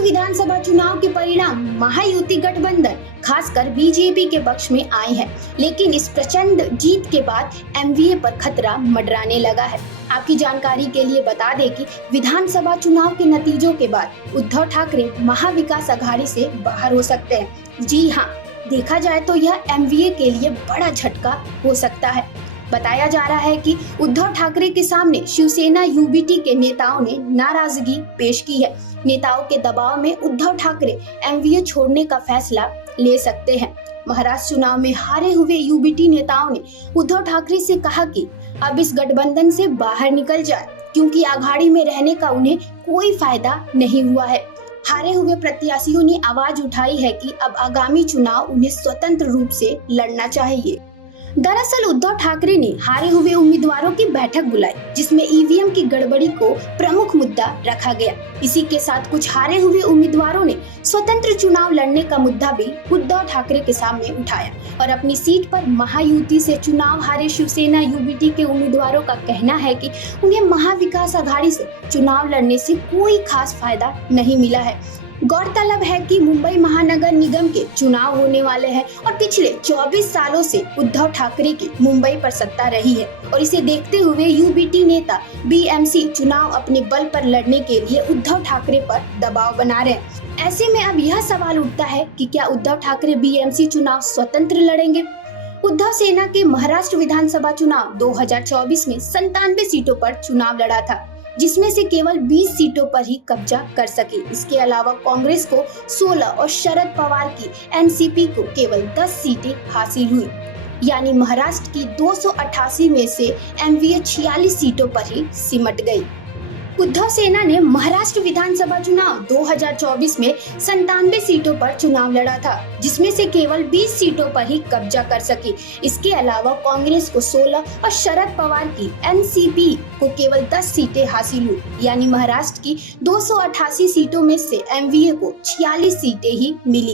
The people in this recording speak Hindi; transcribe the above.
महाराष्ट्र विधानसभा चुनाव के परिणाम महायुति गठबंधन खासकर बीजेपी के पक्ष में आए हैं, लेकिन इस प्रचंड जीत के बाद एमवीए पर खतरा मंडराने लगा है। आपकी जानकारी के लिए बता दें कि विधानसभा चुनाव के नतीजों के बाद उद्धव ठाकरे महाविकास अघाड़ी से बाहर हो सकते हैं। जी हाँ, देखा जाए तो यह एमवीए के लिए बड़ा झटका हो सकता है। बताया जा रहा है कि उद्धव ठाकरे के सामने शिवसेना यूबीटी के नेताओं ने नाराजगी पेश की है। नेताओं के दबाव में उद्धव ठाकरे एमवीए छोड़ने का फैसला ले सकते हैं। महाराष्ट्र चुनाव में हारे हुए यूबीटी नेताओं ने उद्धव ठाकरे से कहा कि अब इस गठबंधन से बाहर निकल जाए, क्योंकि अघाड़ी में रहने का उन्हें कोई फायदा नहीं हुआ है। हारे हुए प्रत्याशियों ने आवाज उठाई है कि अब आगामी चुनाव उन्हें स्वतंत्र रूप से लड़ना चाहिए। दरअसल उद्धव ठाकरे ने हारे हुए उम्मीदवारों की बैठक बुलाई, जिसमें ईवीएम की गड़बड़ी को प्रमुख मुद्दा रखा गया। इसी के साथ कुछ हारे हुए उम्मीदवारों ने स्वतंत्र चुनाव लड़ने का मुद्दा भी उद्धव ठाकरे के सामने उठाया और अपनी सीट पर महायुति से चुनाव हारे शिवसेना यूबीटी के उम्मीदवारों का कहना है कि उन्हें महाविकास अघाड़ी से चुनाव लड़ने से कोई खास फायदा नहीं मिला है। गौरतलब है कि मुंबई महानगर निगम के चुनाव होने वाले हैं और पिछले 24 सालों से उद्धव ठाकरे की मुंबई पर सत्ता रही है और इसे देखते हुए यूबीटी नेता बीएमसी चुनाव अपने बल पर लड़ने के लिए उद्धव ठाकरे पर दबाव बना रहे हैं। ऐसे में अब यह सवाल उठता है कि क्या उद्धव ठाकरे बीएमसी चुनाव स्वतंत्र लड़ेंगे? उद्धव सेना के महाराष्ट्र विधानसभा चुनाव 2024 में 97 सीटों पर चुनाव लड़ा था, जिसमें से केवल 20 सीटों पर ही कब्जा कर सके। इसके अलावा कांग्रेस को 16 और शरद पवार की एनसीपी को केवल 10 सीटें हासिल हुई। यानी महाराष्ट्र की 288 में से एमवीए 46 सीटों पर ही सिमट गई। उद्धव सेना ने महाराष्ट्र विधानसभा चुनाव 2024 में 97 सीटों पर चुनाव लड़ा था, जिसमें से केवल 20 सीटों पर ही कब्जा कर सकी। इसके अलावा कांग्रेस को 16 और शरद पवार की एनसीपी को केवल 10 सीटें हासिल हुई। यानी महाराष्ट्र की 288 सीटों में से एमवीए को 46 सीटें ही मिली।